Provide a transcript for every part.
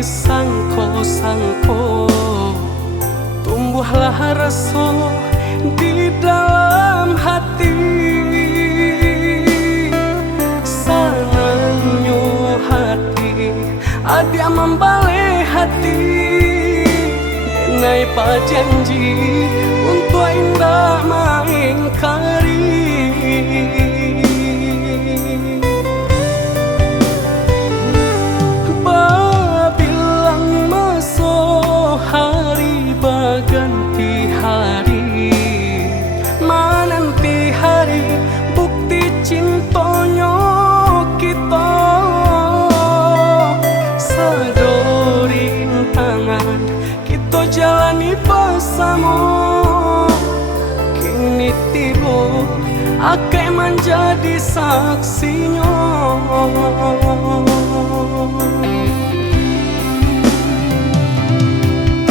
disangko-sangko, tumbuhlah rasa di dalam hati. Sananyo hati ada membalik hati, denai pajanji untuk indah mengingkari. Ganti hari, menanti hari bukti cintonyo kita. Sadorin tangan kita jalani bersama, kini tiba akan menjadi saksinya.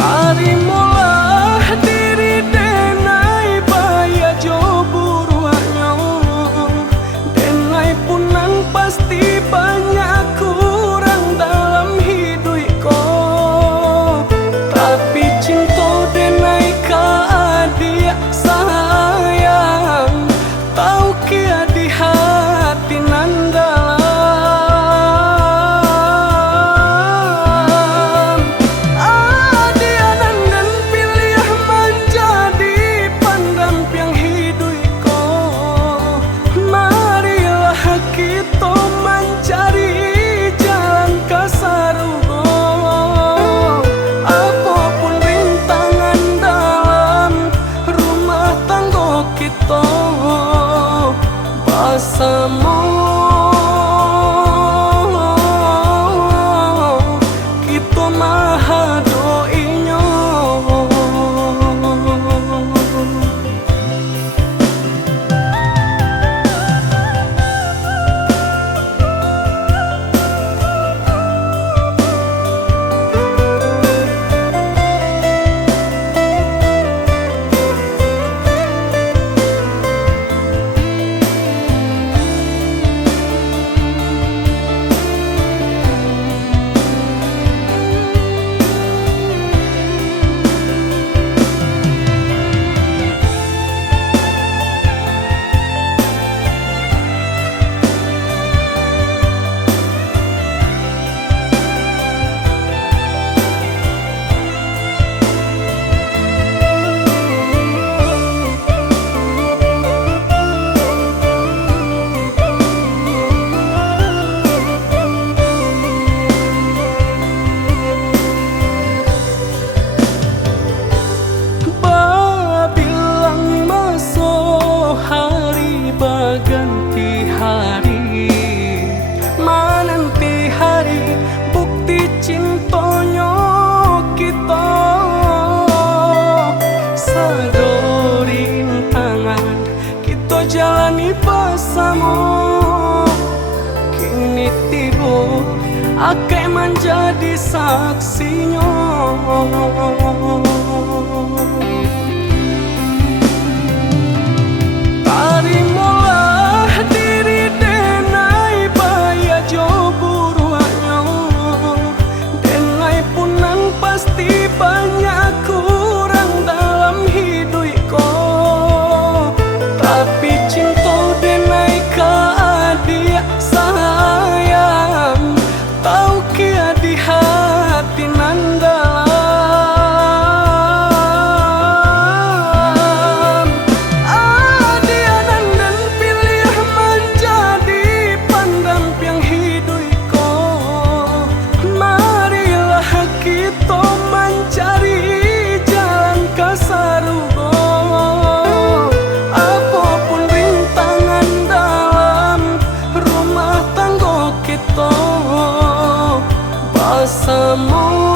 Tarimulah diri denai baya jo buruanyo, denai punan pasti banyak kurang dalam hidupku, tapi cinta denai ka adia sayang, tahu kia di hati nanda. Bersama kita maha doinya. Ganti hari, menanti hari bukti cintonyo kita. Sadorin tangan kita jalani bersama, kini tiba akan menjadi saksinya. Pasti banyak kurang dalam hidupku, tapi cinta denai ka adia sayang, tahu kia di hati nanda. Adia nandan pilih menjadi pendamping hidupku, marilah kita mencari jalan ke surga. Apapun rintangan dalam rumah tangga kita, bersama